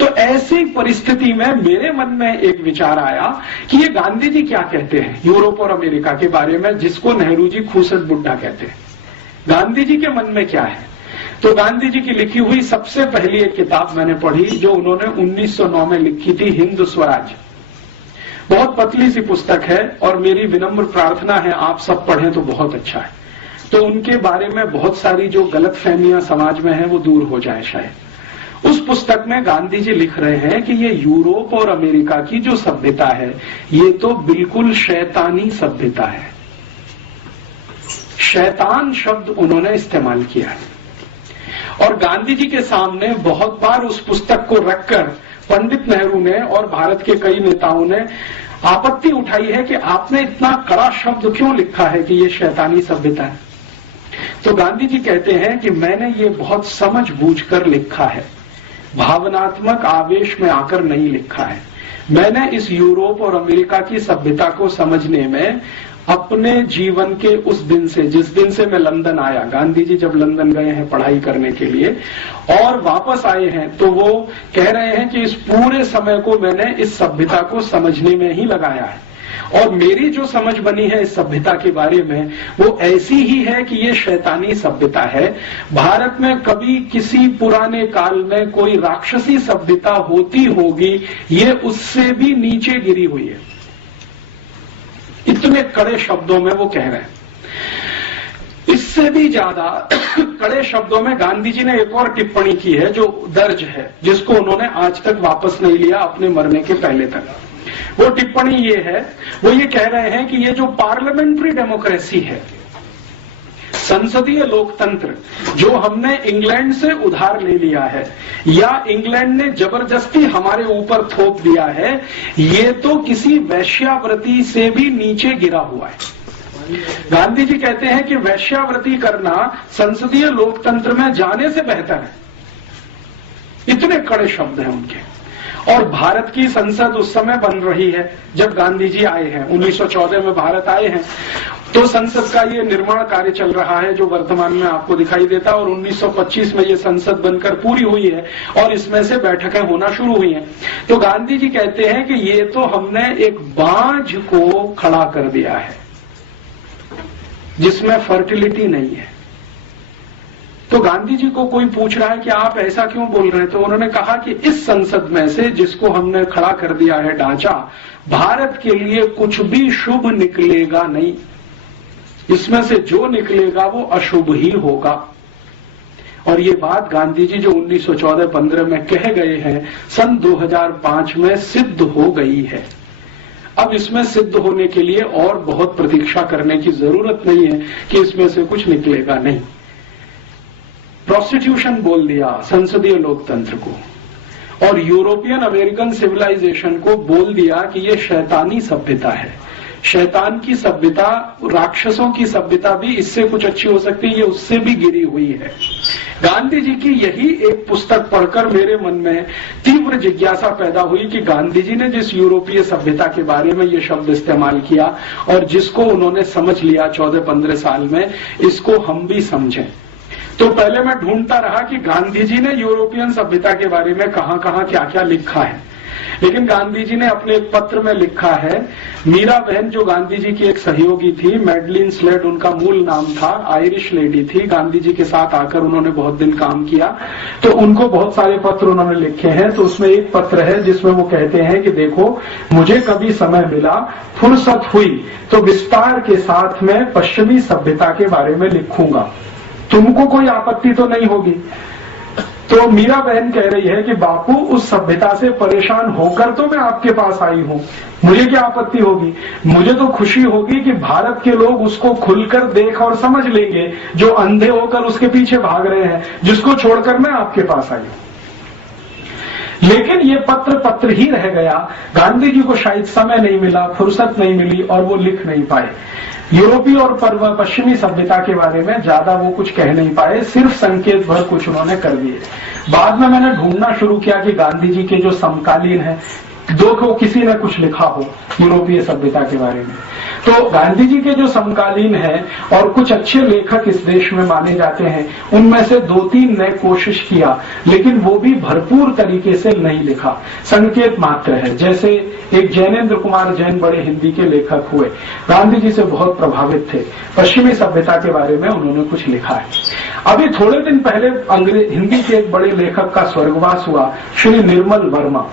तो ऐसी परिस्थिति में मेरे मन में एक विचार आया कि ये गांधी जी क्या कहते हैं यूरोप और अमेरिका के बारे में, जिसको नेहरू जी खूसट बुड्ढा कहते हैं। गांधी जी के मन में क्या है? तो गांधी जी की लिखी हुई सबसे पहली एक किताब मैंने पढ़ी जो उन्होंने 1909 में लिखी थी, हिंद स्वराज। बहुत पतली सी पुस्तक है और मेरी विनम्र प्रार्थना है आप सब पढ़ें तो बहुत अच्छा है। तो उनके बारे में बहुत सारी जो गलतफहमियां समाज में हैं वो दूर हो जाए शायद। उस पुस्तक में गांधी जी लिख रहे हैं कि ये यूरोप और अमेरिका की जो सभ्यता है ये तो बिल्कुल शैतानी सभ्यता है। शैतान शब्द उन्होंने इस्तेमाल किया है और गांधी जी के सामने बहुत बार उस पुस्तक को रखकर पंडित नेहरू ने और भारत के कई नेताओं ने आपत्ति उठाई है कि आपने इतना कड़ा शब्द क्यों लिखा है कि ये शैतानी सभ्यता है। तो गांधी जी कहते हैं कि मैंने ये बहुत समझ बूझकर लिखा है, भावनात्मक आवेश में आकर नहीं लिखा है। मैंने इस यूरोप और अमेरिका की सभ्यता को समझने में अपने जीवन के उस दिन से, जिस दिन से मैं लंदन आया, गांधी जी जब लंदन गए हैं पढ़ाई करने के लिए और वापस आए हैं, तो वो कह रहे हैं कि इस पूरे समय को मैंने इस सभ्यता को समझने में ही लगाया है और मेरी जो समझ बनी है इस सभ्यता के बारे में वो ऐसी ही है कि ये शैतानी सभ्यता है। भारत में कभी किसी पुराने काल में कोई राक्षसी सभ्यता होती होगी, ये उससे भी नीचे गिरी हुई है। इतने कड़े शब्दों में वो कह रहे हैं। इससे भी ज्यादा कड़े शब्दों में गांधी जी ने एक और टिप्पणी की है जो दर्ज है, जिसको उन्होंने आज तक वापस नहीं लिया अपने मरने के पहले तक। वो टिप्पणी ये है, वो ये कह रहे हैं कि ये जो पार्लियामेंट्री डेमोक्रेसी है, संसदीय लोकतंत्र जो हमने इंग्लैंड से उधार ले लिया है या इंग्लैंड ने जबरदस्ती हमारे ऊपर थोप दिया है, ये तो किसी वैश्यावृत्ति से भी नीचे गिरा हुआ है। गांधी जी कहते हैं कि वैश्यावृत्ति करना संसदीय लोकतंत्र में जाने से बेहतर है। इतने कड़े शब्द हैं उनके। और भारत की संसद उस समय बन रही है जब गांधी जी आए हैं, 1914 में भारत आए हैं, तो संसद का ये निर्माण कार्य चल रहा है जो वर्तमान में आपको दिखाई देता है और 1925 में ये संसद बनकर पूरी हुई है और इसमें से बैठकें होना शुरू हुई हैं। तो गांधी जी कहते हैं कि ये तो हमने एक बांझ को खड़ा कर दिया है जिसमें फर्टिलिटी नहीं है। तो गांधी जी को कोई पूछ रहा है कि आप ऐसा क्यों बोल रहे हैं, तो उन्होंने कहा कि इस संसद में से जिसको हमने खड़ा कर दिया है ढांचा, भारत के लिए कुछ भी शुभ निकलेगा नहीं, इसमें से जो निकलेगा वो अशुभ ही होगा। और ये बात गांधी जी जो 1914-15 में कह गए हैं, सन 2005 में सिद्ध हो गई है। अब इसमें सिद्ध होने के लिए और बहुत प्रतीक्षा करने की जरूरत नहीं है कि इसमें से कुछ निकलेगा नहीं। प्रोस्टिट्यूशन बोल दिया संसदीय लोकतंत्र को और यूरोपियन अमेरिकन सिविलाइजेशन को बोल दिया कि ये शैतानी सभ्यता है। शैतान की सभ्यता, राक्षसों की सभ्यता भी इससे कुछ अच्छी हो सकती है, ये उससे भी गिरी हुई है। गांधी जी की यही एक पुस्तक पढ़कर मेरे मन में तीव्र जिज्ञासा पैदा हुई कि गांधी जी ने जिस यूरोपीय सभ्यता के बारे में ये शब्द इस्तेमाल किया और जिसको उन्होंने समझ लिया 14-15 साल में, इसको हम भी समझें। तो पहले मैं ढूंढता रहा कि गांधी जी ने यूरोपियन सभ्यता के बारे में कहां कहां क्या क्या लिखा है, लेकिन गांधी जी ने अपने एक पत्र में लिखा है। मीरा बहन जो गांधी जी की एक सहयोगी थी, मैडलिन स्लेड उनका मूल नाम था, आयरिश लेडी थी, गांधी जी के साथ आकर उन्होंने बहुत दिन काम किया, तो उनको बहुत सारे पत्र उन्होंने लिखे हैं। तो उसमें एक पत्र है जिसमें वो कहते हैं कि देखो, मुझे कभी समय मिला, फुर्सत हुई तो विस्तार के साथ में पश्चिमी सभ्यता के बारे में लिखूंगा, तुमको कोई आपत्ति तो नहीं होगी। तो मीरा बहन कह रही है कि बापू, उस सभ्यता से परेशान होकर तो मैं आपके पास आई हूं, मुझे क्या आपत्ति होगी। मुझे तो खुशी होगी कि भारत के लोग उसको खुलकर देख और समझ लेंगे जो अंधे होकर उसके पीछे भाग रहे हैं, जिसको छोड़कर मैं आपके पास आई हूं। लेकिन ये पत्र ही रह गया। गांधी जी को शायद समय नहीं मिला, फुर्सत नहीं मिली और वो लिख नहीं पाए। यूरोपीय और पश्चिमी सभ्यता के बारे में ज्यादा वो कुछ कह नहीं पाए, सिर्फ संकेत भर कुछ उन्होंने कर दिए। बाद में मैंने ढूंढना शुरू किया कि गांधी जी के जो समकालीन है, दो को किसी ने कुछ लिखा हो यूरोपीय सभ्यता के बारे में। तो गांधी जी के जो समकालीन हैं और कुछ अच्छे लेखक इस देश में माने जाते हैं, उनमें से 2-3 ने कोशिश किया, लेकिन वो भी भरपूर तरीके से नहीं लिखा, संकेत मात्र है। जैसे एक जैनेन्द्र कुमार जैन बड़े हिंदी के लेखक हुए, गांधी जी से बहुत प्रभावित थे, पश्चिमी सभ्यता के बारे में उन्होंने कुछ लिखा है। अभी थोड़े दिन पहले हिंदी के एक बड़े लेखक का स्वर्गवास हुआ, श्री निर्मल वर्मा।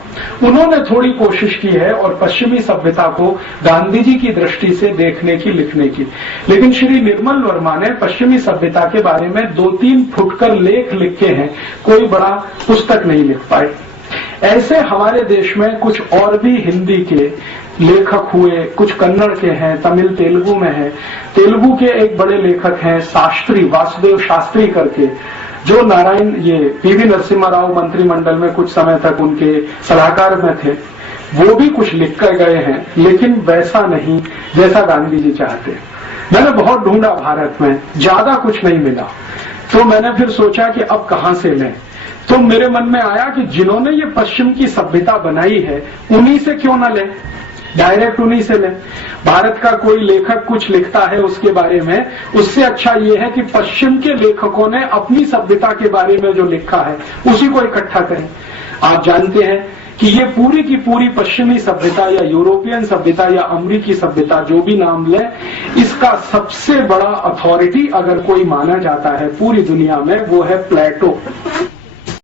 उन्होंने थोड़ी कोशिश की है और पश्चिमी सभ्यता को गांधी जी की दृष्टि से देखने की, लिखने की, लेकिन श्री निर्मल वर्मा ने पश्चिमी सभ्यता के बारे में 2-3 फुटकर लेख लिखे हैं, कोई बड़ा पुस्तक नहीं लिख पाए। ऐसे हमारे देश में कुछ और भी हिंदी के लेखक हुए, कुछ कन्नड़ के हैं, तमिल तेलुगु में है। तेलुगु के एक बड़े लेखक हैं शास्त्री, वासुदेव शास्त्री करके, जो नारायण ये पीवी नरसिम्हा राव मंत्रिमंडल में कुछ समय तक उनके सलाहकार में थे। वो भी कुछ लिख कर गए हैं, लेकिन वैसा नहीं जैसा गांधी जी चाहते। मैंने बहुत ढूंढा भारत में, ज्यादा कुछ नहीं मिला, तो मैंने फिर सोचा कि अब कहां से लें। तो मेरे मन में आया कि जिन्होंने ये पश्चिम की सभ्यता बनाई है, उन्हीं से क्यों न लें, डायरेक्ट उन्हीं से लें। भारत का कोई लेखक कुछ लिखता है उसके बारे में, उससे अच्छा ये है कि पश्चिम के लेखकों ने अपनी सभ्यता के बारे में जो लिखा है उसी को इकट्ठा करें। आप जानते हैं कि ये पूरी की पूरी पश्चिमी सभ्यता या यूरोपियन सभ्यता या अमेरिकी सभ्यता, जो भी नाम ले, इसका सबसे बड़ा अथॉरिटी अगर कोई माना जाता है पूरी दुनिया में, वो है प्लेटो।